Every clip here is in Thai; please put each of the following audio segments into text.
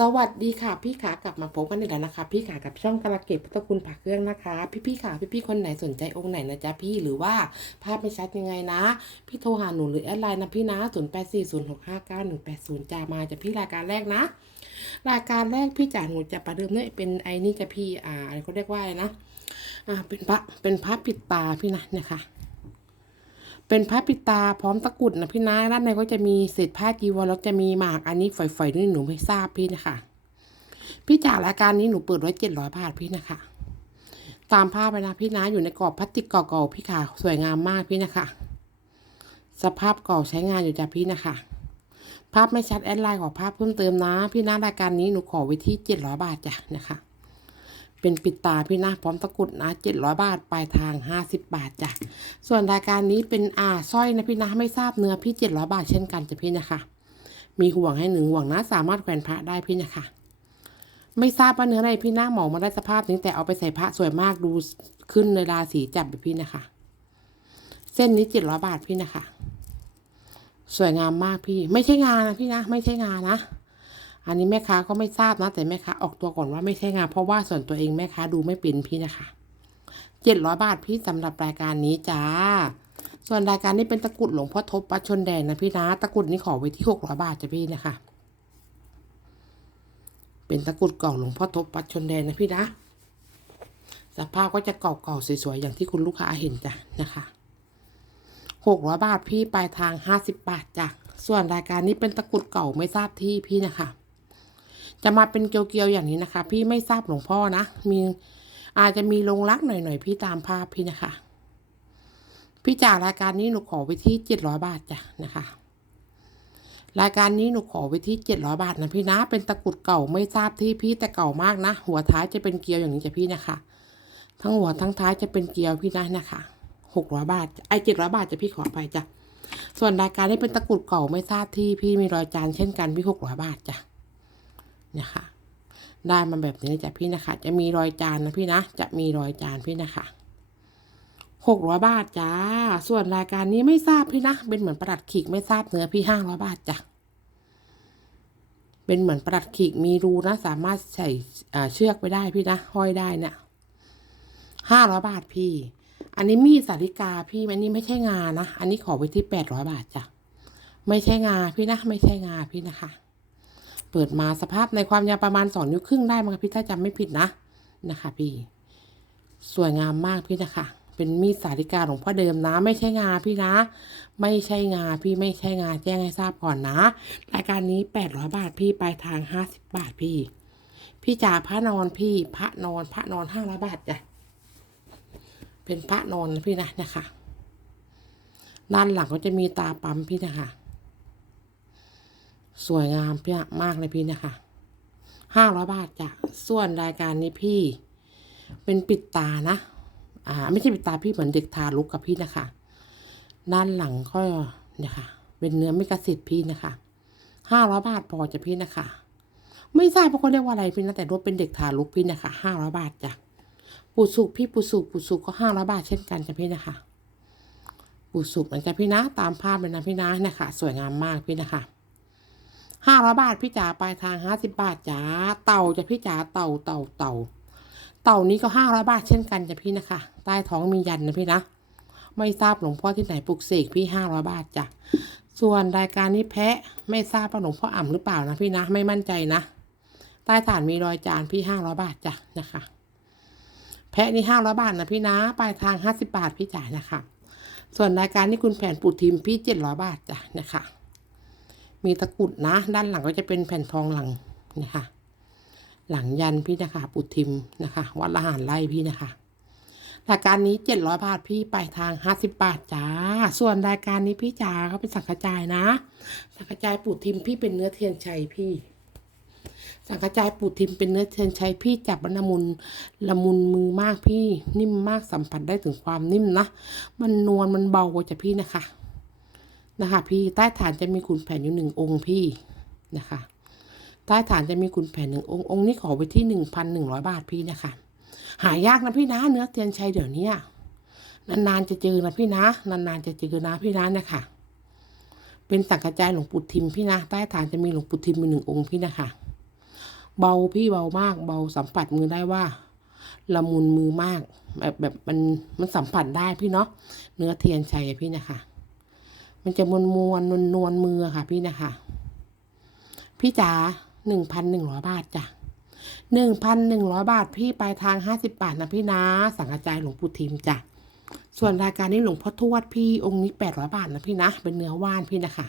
สวัสดีค่ะพี่ขากลับมาพบกันอีกแล้วนะคะ พี่ขากับช่องกระเก็บพุทธคุณผักเครื่องนะคะ พี่พี่ขาพี่พี่คนไหนสนใจองค์ไหนนะจ๊ะพี่หรือว่าภาพไม่ชัดยังไงนะ พี่โทรหาหนูหรือแอดไลน์นะพี่นะศูนย์แปดสี่ศูนย์หกห้าเก้าหนึ่งแปดศูนย์จะมาจะพี่รายการแรกนะ รายการแรกพี่จ๋าหนูจะประเดิมเนี่ยเป็นไอ้นี่จะพี่อ่าอะไรเขาเรียกว่าอะไรนะอ่าเป็นพระเป็นพระปิดตาพี่นะเนี่ยค่ะ เป็นพระปิดตาพร้อมตะกุดนะพี่นะด้านในก็จะมีเศษผ้าจีวรแล้วจะมีหมากอันนี้ฝอยๆนี่หนูไม่ทราบพี่นะคะ พี่จากรายการนี้หนูเปิดไว้เจ็ดร้อยบาทพี่นะคะ ตามภาพไปนะพี่นะอยู่ในกรอบพลาสติกเก่าๆพี่ค่ะสวยงามมากพี่นะคะ สภาพเก่าใช้งานอยู่จ้ะพี่นะคะ ภาพไม่ชัดแอดไลน์ขอภาพเพิ่มเติมนะ พี่นะรายการนี้หนูขอไว้ที่เจ็ดร้อยบาทจ้ะนะคะ เป็นปิดตาพี่นะพร้อมตะกรุดนะเจ็ดร้อยบาทปลายทางห้าสิบบาทจ้ะส่วนรายการนี้เป็นอ่าสร้อยนะพี่นะไม่ทราบเนื้อพี่เจ็ดร้อยบาทเช่นกันจ้ะพี่นะคะมีห่วงให้หนึ่งห่วงนะสามารถแขวนพระได้พี่นะคะไม่ทราบว่าเนื้ออะไรพี่หน้าหมอมาได้สภาพนี้แต่เอาไปใส่พระสวยมากดูขึ้นในราศีจับแบบพี่นะคะ เส้นนี้เจ็ดร้อยบาทพี่นะคะ สวยงามมากพี่ ไม่ใช่งานนะพี่นะ ไม่ใช่งานนะ อันนี้แม่ค้าก็ไม่ทราบนะ แต่แม่ค้าออกตัวก่อนว่าไม่ใช่งานเพราะว่าส่วนตัวเองแม่ค้าดูไม่เป็นพี่นะคะเจ็ดร้อยบาทพี่สำหรับรายการนี้จ้า ส่วนรายการนี้เป็นตะกรุดหลวงพ่อทบปัดชนแดงนะพี่นะ ตะกรุดนี้ขอไว้ที่หกร้อยบาทจ้ะพี่นะคะ เป็นตะกรุดเก่าหลวงพ่อทบปัดชนแดนนะพี่นะ สภาพก็จะเก่าๆสวยๆอย่างที่คุณลูกค้าเห็นจ้ะนะคะหกร้อยบาทพี่ปลายทางห้าสิบบาทจ้ะส่วนรายการนี้เป็นตะกรุดเก่าไม่ทราบที่พี่นะคะ จะมาเป็นเกลียวๆอย่างนี้นะคะ พี่ไม่ทราบหลวงพ่อนะ มีอาจจะมีลงรักหน่อยๆ พี่ตามภาพพี่นะคะ พี่จ่ารายการนี้หนูขอไปที่เจ็ดร้อยบาทจ้ะนะคะ รายการนี้หนูขอไว้ที่เจ็ดร้อยบาทนะพี่นะ เป็นตะกุดเก่าไม่ทราบที่พี่แต่เก่ามากนะ หัวท้ายจะเป็นเกลียวอย่างนี้จ้ะพี่นะคะ ทั้งหัวทั้งท้ายจะเป็นเกลียวพี่นะนะคะหกร้อยบาท ไอเจ็ดร้อยบาทจะพี่ขอไปจ้ะส่วนรายการนี้เป็นตะกุดเก่าไม่ทราบที่พี่มีรอยจานเช่นกันพี่หกร้อยบาทจ้ะ นะคะได้มาแบบนี้จ้ะพี่นะคะ จะมีรอยจานนะพี่นะ จะมีรอยจานพี่นะคะหกร้อยบาทจ้า ส่วนรายการนี้ไม่ทราบพี่นะ เป็นเหมือนประดัดขีกไม่ทราบเนื้อพี่ห้าร้อยบาทจ้ะ เป็นเหมือนประดัดขีกมีรูนะ สามารถใส่เชือกไปได้พี่นะ ห้อยได้เนี่ยห้าร้อยบาทพี่ อันนี้มีสาริกาพี่อันนี้ไม่ใช่งานะอันนี้ขอไว้ที่แปดร้อยบาทจ้ะ ไม่ใช่งาพี่นะ ไม่ใช่งาพี่นะคะ เปิดมาสภาพในความยาวประมาณสองนิ้วครึ่งได้มั้งคะพี่ถ้าจำไม่ผิดนะนะคะ พี่ สวยงามมากพี่นะคะ เป็นมีดสาริกาหลวงพ่อเดิมนะ ไม่ใช่งาพี่นะ ไม่ใช่งาพี่ไม่ใช่งาแจ้งให้ทราบก่อนนะรายการนี้แปดร้อยบาทพี่ปลายทางห้าสิบบาทพี่ พี่จ่าพระนอนพี่ พระนอนพระนอนห้าร้อยบาทจ้ะเป็นพระนอนพี่นะนะคะด้านหลังก็จะมีตาปั๊มพี่นะคะ สวยงามพี่มากเลยพี่นะคะห้าร้อยบาทจ้ะส่วนรายการนี้พี่ เป็นปิดตานะ อ่า ไม่ใช่ปิดตาพี่เหมือนเด็กทารกกับพี่นะคะ ด้านหลังก็เนี่ยค่ะ เป็นเนื้อไม่กระสิทธิ์พี่นะคะห้าร้อยบาทพอจะพี่นะคะ ไม่ทราบว่าเขาเรียกว่าอะไรพี่นะแต่รถเป็นเด็กทารกพี่นะคะห้าร้อยบาทจ้ะปูสุกพี่ปูสุกปูสุกก็ห้าร้อยบาทเช่นกันจ้ะพี่นะคะปูสุกเหมือนกันพี่นะตามภาพเลยนะพี่นะเนี่ยค่ะ สวยงามมากพี่นะคะ ห้าร้อยบาทพี่จ๋าปลายทางห้าสิบบาทจ้าเต่าจะพี่จ๋าเต่าเต่าเต่าเต่านี้ก็ห้าร้อยบาทเช่นกันจ้ะพี่นะคะใต้ท้องมียันนะพี่นะไม่ทราบหลวงพ่อที่ไหนปลุกเสกพี่ห้าร้อยบาทจ้ะส่วนรายการนี้แพะไม่ทราบว่าหลวงพ่ออ่ำหรือเปล่านะพี่นะไม่มั่นใจนะใต้ฐานมีรอยจานพี่ห้าร้อยบาทจ้ะนะคะ แพะนี่ห้าร้อยบาทนะพี่นะปลายทางห้าสิบาทพี่จ่านะคะ ส่วนรายการนี้คุณแผนปูทิมพี่เจ็ดร้อยบาทจ้ะนะคะ มีตะกุดนะ ด้านหลังก็จะเป็นแผ่นทองหลังนะคะ หลังยันพี่นะคะ ปุทิมนะคะ วัดละหารไล่พี่นะคะรายการนี้เจ็ดร้อยบาทพี่ไปทางห้าสิบบาทจ้า ส่วนรายการนี้พี่จ๋าเขาเป็นสังกระจายนะ สังกระจายปูทิมพี่เป็นเนื้อเทียนชัยพี่ สังกระจายปูทิมเป็นเนื้อเทียนชัยพี่จับมันละมุนละมุนมือมากพี่ นิ่มมากสัมผัสได้ถึงความนิ่มนะ มันนวลมันเบากว่าจะพี่นะคะ นะคะพี่ใต้ฐานจะมีขุนแผนอยู่หนึ่งองค์พี่นะคะ ใต้ฐานจะมีขุนแผนหนึ่งองค์องค์นี้ขอไปที่หนึ่งพันหนึ่งร้อยบาทพี่นะคะ หายากนะพี่นะเนื้อเทียนชัยเดี๋ยวนี้นานๆจะเจอนะพี่นะ นานๆจะเจอนะพี่นะนะคะเป็นสังกระจายหลวงปู่ทิมพี่นะใต้ฐานจะมีหลวงปู่ทิมมีหนึ่งองค์พี่นะคะเบาพี่เบามาก เบาสัมผัสมือได้ว่าละมุนมือมาก แบบแบบมันมันสัมผัสได้พี่เนาะเนื้อเทียนชัยพี่นะคะ มันจะมวนมวนนวลนวลมือค่ะ พี่นะคะ พี่จ๋าหนึ่งพันหนึ่งร้อยบาทจ้ะหนึ่งพันหนึ่งร้อยบาท พี่ปลายทางห้าสิบบาทนะพี่นะ สังกระจายหลวงปู่ทิมจ้ะส่วนรายการนี้หลวงพ่อทวดพี่องค์นี้แปดร้อยบาทนะพี่นะ เป็นเนื้อว่านพี่นะคะ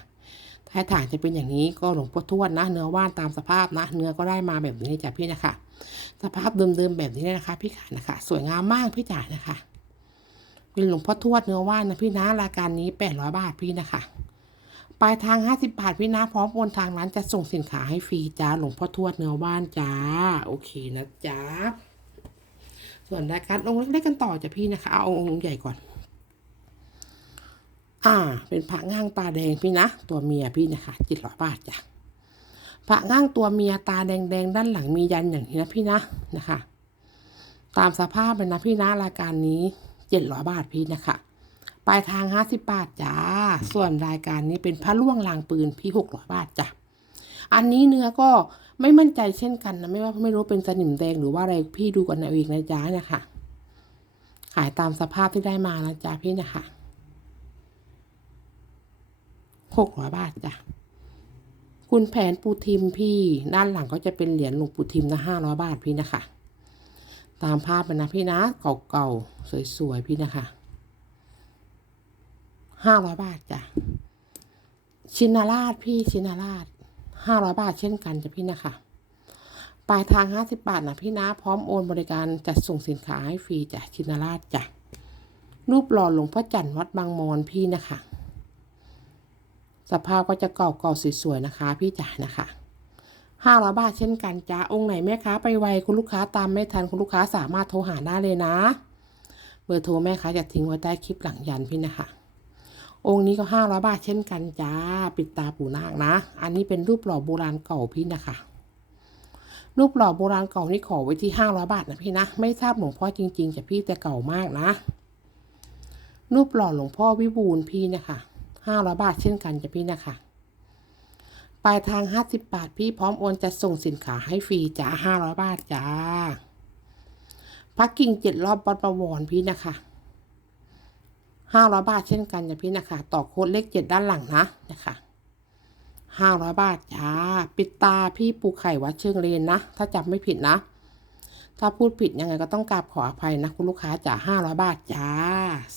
ถ้าฐานจะเป็นอย่างนี้ก็หลวงพ่อทวดนะ เนื้อว่านตามสภาพนะ เนื้อก็ได้มาแบบนี้จ้ะพี่นะคะ สภาพเดิมๆแบบนี้นะคะ พี่ขานะคะ สวยงามมากพี่จ๋านะคะ เป็นหลวงพ่อทวดเนื้อว่านนะพี่นะรายการนี้แปดร้อยบาทพี่นะคะปลายทางห้าสิบาทพี่นะพร้อมโอนทางร้านจะส่งสินค้าให้ฟรีจ้าหลวงพ่อทวดเนื้อว่านจ้า โอเคนะจ้าส่วนรายการองค์เล็กๆกันต่อจ้ะพี่นะคะเอาองค์ใหญ่ก่อน อ่า เป็นพระง่างตาแดงพี่นะ ตัวเมียพี่นะคะจ็ดร้อยบาทจ้ะพระง่างตัวเมียตาแดงๆ ด้านหลังมียันอย่างนี้นะพี่นะนะคะ ตามสภาพเลยนะพี่นะรายการนี้ เจ็ดร้อยบาทพี่นะคะ ปลายทางห้าสิบบาทจ้า ส่วนรายการนี้เป็นพระล่วงลางปืนพี่หกร้อยบาทจ้ะ อันนี้เนื้อก็ไม่มั่นใจเช่นกันนะ ไม่ว่าไม่รู้เป็นสนิมแดงหรือว่าอะไรพี่ดูกันเอาเองนะจ๊ะเนะคะ ขายตามสภาพที่ได้มานะจ๊ะพี่นะคะหกร้อยบาทจ้ะคุณแผนปูทิมพี่ ด้านหลังก็จะเป็นเหรียญหลวงปูทิมนะห้าร้อยบาทพี่นะคะ ตามภาพเป็นนะพี่นะ เก่าๆ สวยๆ พี่นะคะห้าร้อยบาทจ้ะ ชินาราชพี่ชินาราชห้าร้อยบาทเช่นกันจ้ะพี่นะคะ ปลายทางห้าสิบบาทนะพี่นะ พร้อมโอนบริการจัดส่งสินค้าให้ฟรีจ้ะชินาราชจ้ะ รูปหล่อหลวงพ่อจันทร์วัดบางมอนพี่นะคะ สภาพก็จะเก่าๆ สวยๆ นะคะ พี่จ๋านะคะ ห้าร้อยบาทเช่นกันจ้าองค์ไหนแม่ค้าไปไวคุณลูกค้าตามไม่ทันคุณลูกค้าสามารถโทรหาได้เลยนะ เบอร์โทรแม่ค้าจะทิ้งไว้ใต้คลิปหลังยันพี่นะคะ องค์นี้ก็ห้าร้อยบาทเช่นกันจ้าปิดตาปู่นาคนะ อันนี้เป็นรูปหล่อโบราณเก่าพี่นะคะ รูปหล่อโบราณเก่านี่ขอไว้ที่ห้าร้อยบาทนะพี่นะ ไม่ทราบหลวงพ่อจริงๆจะพี่แต่เก่ามากนะ รูปหล่อหลวงพ่อวิบูลพี่นะคะห้าร้อยบาทเช่นกันจะพี่นะคะ ลายทางห้าสิบาท พี่พร้อมโอนจะส่งสินค้าให้ฟรีจ้าห้าร้อยบาทจ้าพักกิ่งเจ็ดรอบวัดประวรพี่นะคะห้าร้อยบาทเช่นกันจ้ะพี่นะคะ ต่อโค้ดเลขเจ็ดด้านหลังนะนะคะห้าร้อยบาทจ้าปิดตาพี่ปูไข่วัดเชิงเลนนะ ถ้าจำไม่ผิดนะ ถ้าพูดผิดยังไงก็ต้องกราบขออภัยนะคุณลูกค้าจ๋าห้าร้อยบาทจ้า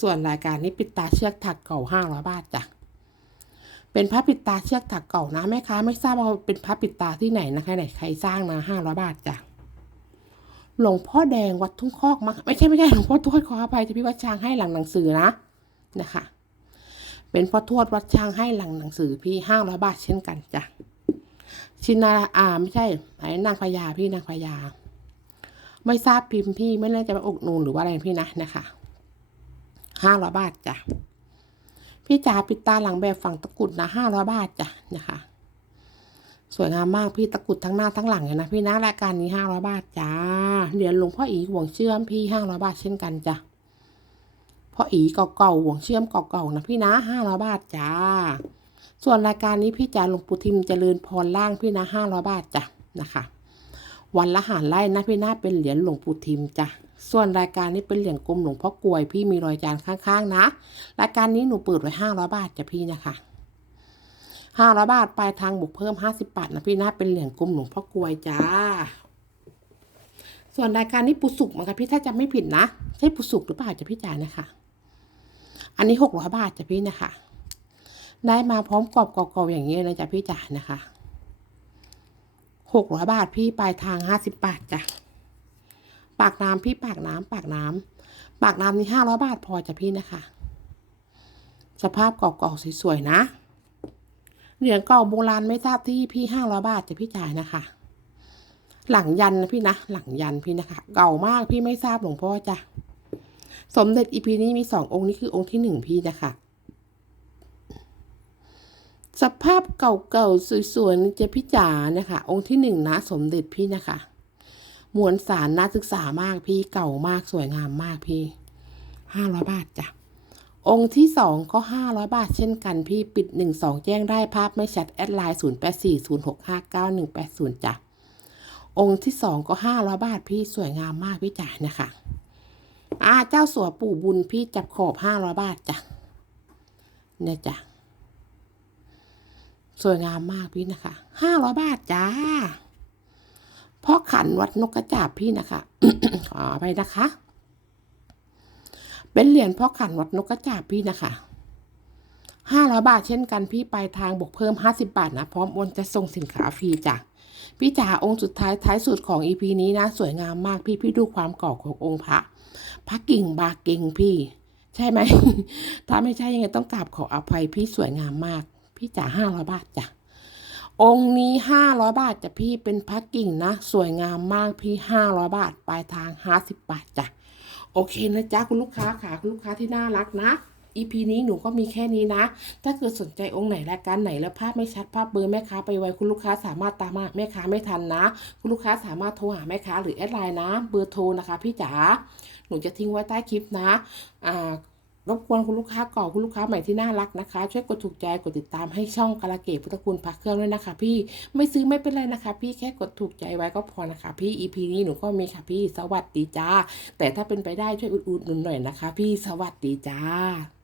ส่วนรายการนี้ปิดตาเชือกถักเก่าห้าร้อยบาทจ้ะ เป็นพระปิดตาเชือกถักเก่านะแม่ค้าไม่ทราบว่าเป็นพระปิดตาที่ไหนนะคะไหนใครสร้างนะห้าร้อยบาทจ้ะหลวงพ่อแดงวัดทุ่งคอกมาไม่ใช่ไม่ใช่หลวงพ่อทวดขออภัยจะพี่วัดช้างให้หลังหนังสือนะนะคะ เป็นพ่อทวดวัดช้างให้หลังหนังสือพี่ห้าร้อยบาทเช่นกันจ้ะชินาอ่าไม่ใช่ไหนนางพญาพี่นางพญาไม่ทราบพิมพ์พี่ไม่แน่ใจว่าอกนูนหรือว่าอะไรพี่นะนะคะห้าร้อยบาทจ้ะ พี่จ๋าปิดตาหลังแบบฝั่งตะกุดนะห้าร้อยบาทจ้ะนะคะ สวยงามมากพี่ตะกุดทั้งหน้าทั้งหลังเลยนะพี่นะรายการนี้ห้าร้อยบาทจ้าเหรียญหลวงพ่ออีห่วงเชื่อมพี่ห้าร้อยบาทเช่นกันจ้ะพ่ออีเก่าๆห่วงเชื่อมเก่าๆนะพี่นะห้าร้อยบาทจ้า ส่วนรายการนี้พี่จ๋าหลวงปู่ทิมเจริญพรล่างพี่นะห้าร้อยบาทจ้ะนะคะ วันละหารไล่นะพี่นาเป็นเหรียญหลวงปู่ทิมจ้ะ ส่วนรายการนี้เป็นเหรียญกลมหลวงพ่อกลวยพี่มีรอยจานข้างๆ นะ รายการนี้หนูเปิดไว้ห้าร้อยบาทจ้ะพี่นะคะห้าร้อยบาทปลายทางบวกเพิ่มห้าสิบบาทนะพี่นะเป็นเหรียญกลมหลวงพ่อกลวยจ้า ส่วนรายการนี้ปุสุกเหมือนกันพี่ถ้าจำไม่ผิดนะ ใช่ปุสุกหรือเปล่าจ้ะพี่จ๋านะคะ อันนี้หกร้อยบาทจ้ะพี่นะคะ ได้มาพร้อมกรอบกรอบๆอย่างนี้เลยจ้ะพี่จ๋านะคะหกร้อยบาทพี่ปลายทางห้าสิบบาทจ้ะ ปากน้ำพี่ปากน้ำปากน้ำปากน้ำนี่ห้าร้อยบาทพอจ้ะพี่นะคะ สภาพเก่าๆสวยๆนะเหรียญเก่าโบราณไม่ทราบที่พี่ห้าร้อยบาทจะพี่จ่ายนะคะ หลังยันนะพี่นะ หลังยันพี่นะคะ เก่ามากพี่ไม่ทราบหลวงพ่อจ้ะ สมเด็จอีพีนี้มีสององค์นี้คือองค์ที่หนึ่งพี่นะคะ สภาพเก่าๆสวยๆจะพี่จ๋านะคะ องค์ที่หนึ่งนะ สมเด็จพี่นะคะ มวลสารน่าศึกษามากพี่เก่ามากสวยงามมากพี่ห้าร้อยบาทจ้ะองค์ที่สองก็ห้าร้อยบาทเช่นกันพี่ปิดหนึ่งสองแจ้งได้ภาพไม่ชัดแอดไลน์ศูนย์แปดสี่ศูนย์หกห้าเก้าหนึ่งแปดศูนย์จ้ะองค์ที่สองก็ห้าร้อยบาทพี่สวยงามมากพี่จ๋านี่ยค่ะอ่าเจ้าสัวปู่บุญพี่จับขอบห้าร้อยบาทจ้ะเนี่ยจ้ะสวยงามมากพี่นะคะห้าร้อยบาทจ้า พ่อขันวัดนกกระจาบพี่นะคะ ขอไปนะคะ เป็นเหรียญพ่อขันวัดนกกระจาบพี่นะคะห้าร้อยบาทเช่นกันพี่ไปลายทางบวกเพิ่มห้าสิบาทนะ พร้อมโอนจะส่งสินค้าฟรีจ้ะพี่จ๋าองค์สุดท้ายท้ายสุดของ EP นี้นะ สวยงามมากพี่พี่ดูความก่อขององค์พระพระกิ่งบาเก่งพี่ ใช่ไหม ถ้าไม่ใช่ยังไงต้องกราบขออภัยพี่สวยงามมาก พี่จ๋าห้าร้อยบาทจ้ะ องค์นี้ห้าร้อยบาทจ้ะพี่เป็นพระกิ่งนะ สวยงามมากพี่ห้าร้อยบาท ปลายทางห้าสิบบาทจ้ะ โอเคนะจ๊ะคุณลูกค้าค่ะคุณลูกค้าที่น่ารักนะ EP นี้หนูก็มีแค่นี้นะ ถ้าเกิดสนใจองค์ไหนรายการไหนแล้วภาพไม่ชัดภาพเบอร์แม่ค้าไปไว้คุณลูกค้าสามารถตามมาแม่ค้าไม่ทันนะ คุณลูกค้าสามารถโทรหาแม่ค้าหรือแอดไลน์นะ เบอร์โทรนะคะ พี่จ๋าหนูจะทิ้งไว้ใต้คลิปนะอ่า รบกวนคุณลูกค้าก่อนคุณลูกค้าใหม่ที่น่ารักนะคะ ช่วยกดถูกใจกดติดตามให้ช่องกาลเกตพุทธคุณพักเครื่องด้วยนะคะ พี่ไม่ซื้อไม่เป็นไรนะคะ พี่แค่กดถูกใจไว้ก็พอนะคะ พี่ EP นี้หนูก็มีค่ะพี่สวัสดีจ้าแต่ถ้าเป็นไปได้ช่วยอุดหนุนหน่อยนะคะ พี่สวัสดีจ้า